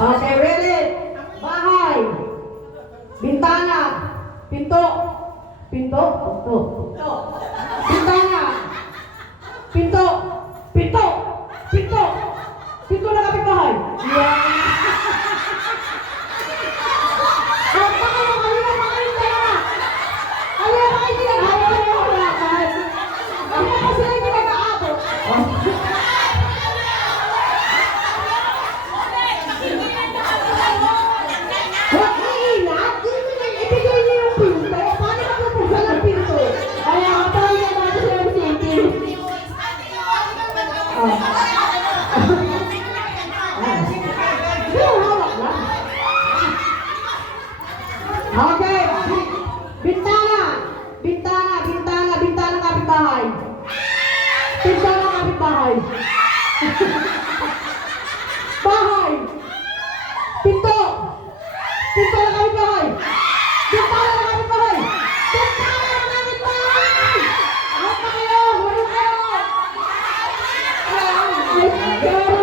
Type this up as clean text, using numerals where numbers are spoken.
Okay, ready? Bahay. Bintana. Pinto. Pinto. Pinto. Pinto. Bintana. Pinto. Pinto. Pinto. Pinto na kapitbahay. Yeah. Okay. Bintana. Bintana, bintana, bintana kapitbahay. Bintana kapitbahay. Bahay. Pinto. Pinto na kapitbahay. Bintana na kapitbahay. Bintana na kapitbahay. Out na kayo. Wala kayo.